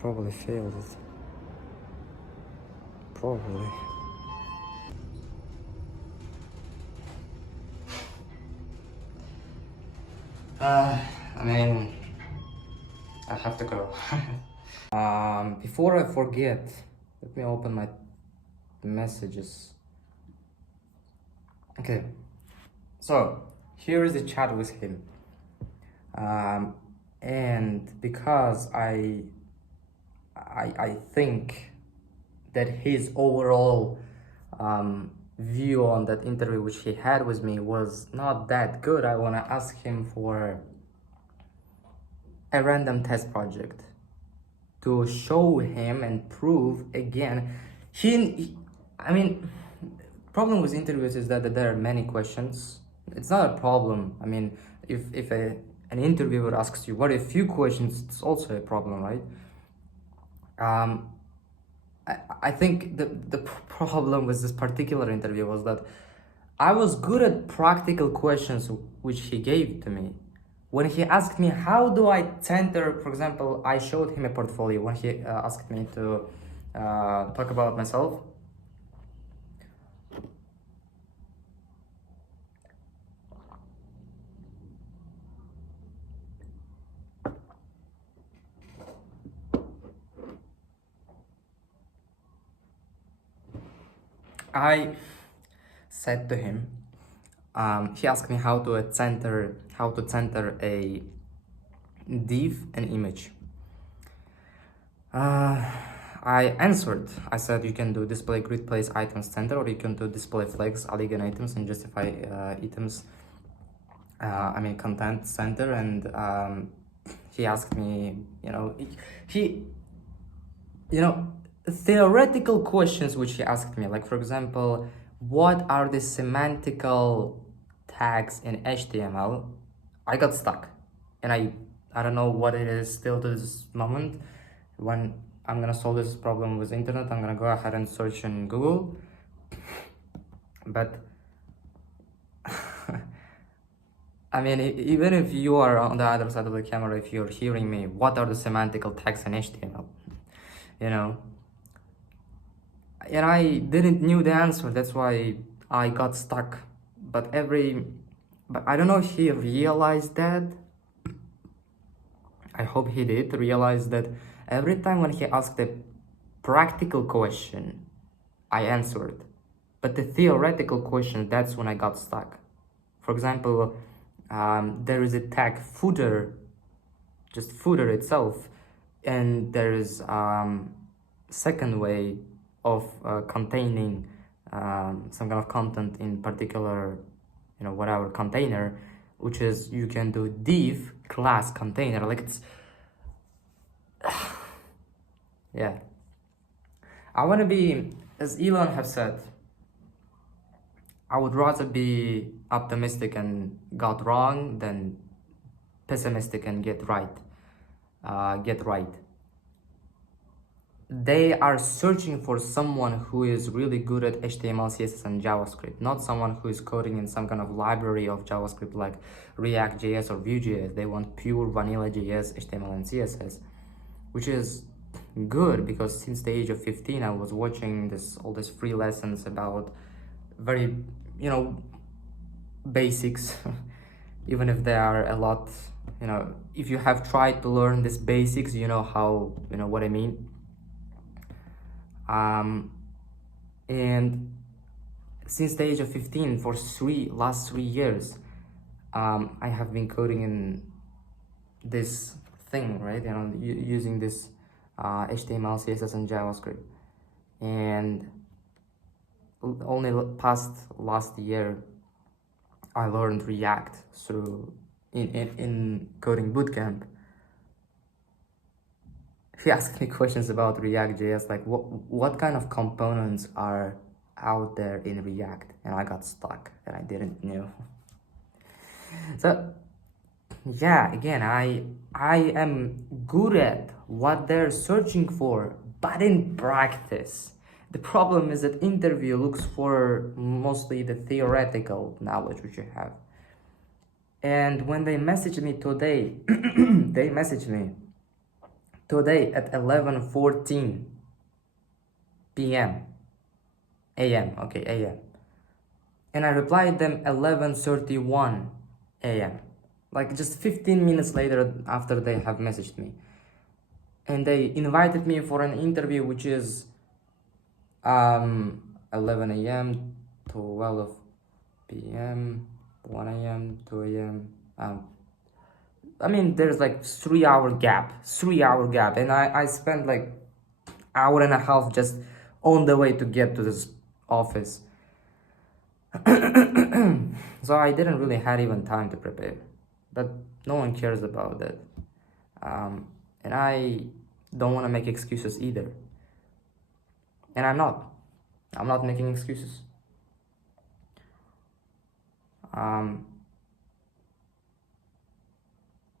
Probably failed it. Probably. I mean, I have to go. Before I forget, let me open my messages. Okay, so here is the chat with him. And because I think that his overall view on that interview which he had with me was not that good, I want to ask him for a random test project to show him and prove again. I mean, problem with interviews is that there are many questions. It's not a problem. I mean, if an interviewer asks you what are a few questions, it's also a problem, right? I think the problem with this particular interview was that I was good at practical questions which he gave to me. When he asked me how do I center, for example, I showed him a portfolio when he asked me to talk about myself. I said to him, he asked me how to center a div, an image. I answered. I said you can do display grid place items center, or you can do display flex elegant items and justify items. Content center. And he asked me, theoretical questions which he asked me, like for example, what are the semantical tags in HTML? I got stuck, and I don't know what it is still to this moment. When I'm gonna solve this problem with internet, I'm gonna go ahead and search in Google. But I mean, even if you are on the other side of the camera, if you're hearing me, what are the semantical tags in HTML? And I didn't knew the answer. That's why I got stuck. But I don't know if he realized that. I hope he did realize that every time when he asked a practical question, I answered. But the theoretical question, that's when I got stuck. For example, there is a tag footer, just footer itself, and there is second way of containing some kind of content in particular, whatever container, which is you can do div class container. Like it's yeah, I want to be, as Elon have said, I would rather be optimistic and got wrong than pessimistic and get right. They are searching for someone who is really good at HTML, CSS, and JavaScript, not someone who is coding in some kind of library of JavaScript like React.js or Vue.js. They want pure vanilla JS, HTML, and CSS, which is good because since the age of 15, I was watching all these free lessons about very, basics, even if there are a lot, if you have tried to learn these basics, what I mean. And since the age of 15, for last 3 years, I have been coding in this thing, right? Using this HTML, CSS, and JavaScript. And only last year, I learned React through in coding bootcamp. He asked me questions about React.js, like what kind of components are out there in React, and I got stuck and I didn't know. So yeah, again, I am good at what they're searching for, but in practice, the problem is that interview looks for mostly the theoretical knowledge which you have. And when they messaged me today, they messaged me today at 11:14 p.m. a.m. Okay, a.m. And I replied them 11:31 a.m. Like just 15 minutes later after they have messaged me. And they invited me for an interview, which is 11 a.m., 12 p.m., 1 a.m., 2 a.m. I mean, there's like 3 hour gap, and I spent like hour and a half just on the way to get to this office. So I didn't really had even time to prepare, but no one cares about that. And I don't want to make excuses either. And I'm not making excuses.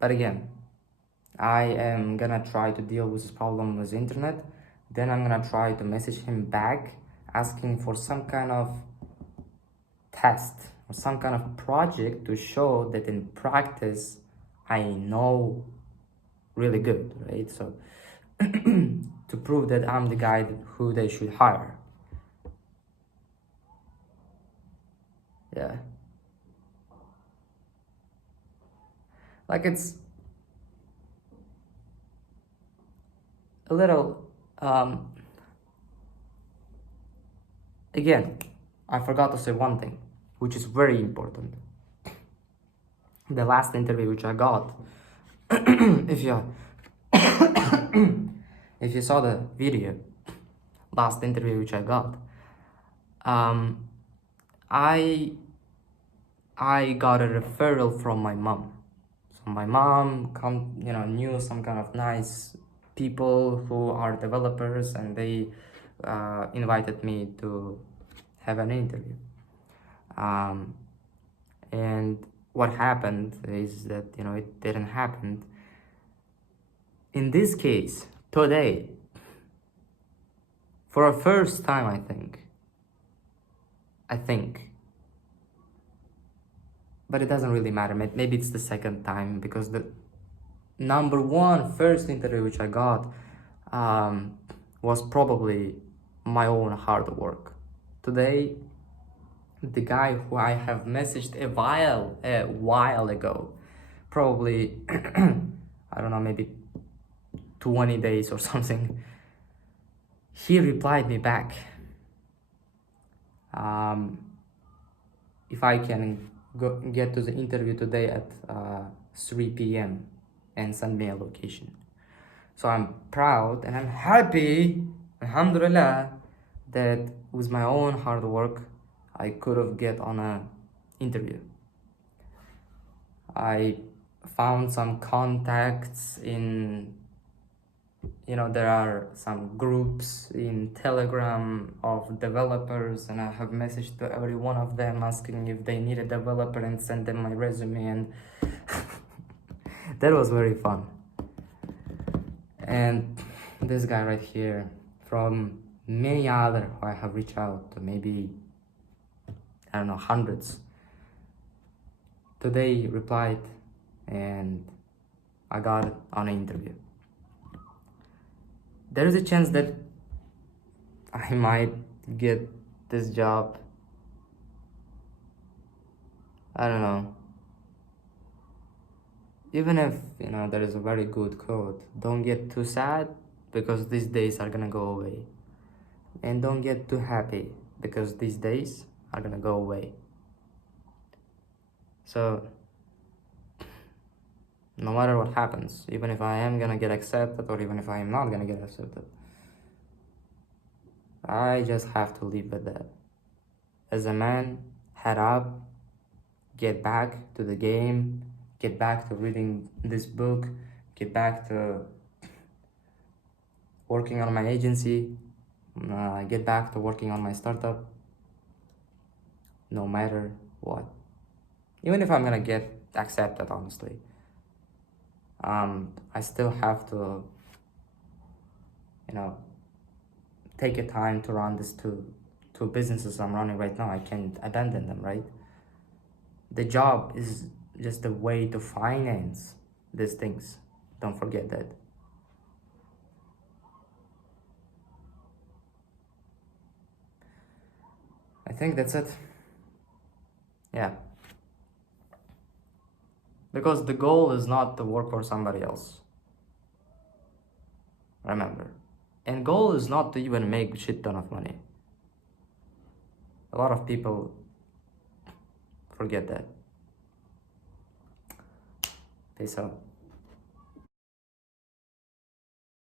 But again, I am gonna try to deal with this problem with the internet. Then I'm gonna try to message him back asking for some kind of test or some kind of project to show that in practice I know really good, right? So to prove that I'm the guy who they should hire. Yeah. Like it's a little again, I forgot to say one thing, which is very important. The last interview which I got, if you if you saw the video, last interview which I got, I got a referral from my mom. So my mom knew some kind of nice people who are developers, and they invited me to have an interview. And what happened is that it didn't happen. In this case, today, for a first time, I think, but it doesn't really matter. Maybe it's the second time, because the first interview which I got was probably my own hard work. Today, the guy who I have messaged a while ago, probably I don't know, maybe 20 days or something, he replied me back. If I can get to the interview today at 3 p.m. and send me a location. So I'm proud and I'm happy, alhamdulillah, that with my own hard work I could have get on a interview. I found some contacts in, there are some groups in Telegram of developers, and I have messaged to every one of them asking if they need a developer and send them my resume, and that was very fun. And this guy right here, from many other who I have reached out to, maybe, I don't know, hundreds, today replied, and I got it on an interview. There is a chance that I might get this job. I don't know. Even if, there is a very good code, don't get too sad, because these days are gonna go away. And don't get too happy, because these days are gonna go away. So, no matter what happens, even if I am gonna get accepted or even if I am not gonna get accepted, I just have to live with that. As a man, head up, get back to the game, get back to reading this book, get back to working on my agency, get back to working on my startup, no matter what. Even if I'm gonna get accepted, honestly, I still have to, take a time to run these two businesses I'm running right now. I can't abandon them, right? The job is just a way to finance these things. Don't forget that. think that's it. Yeah. Because the goal is not to work for somebody else. Remember. And goal is not to even make shit ton of money. A lot of people forget that. Peace out.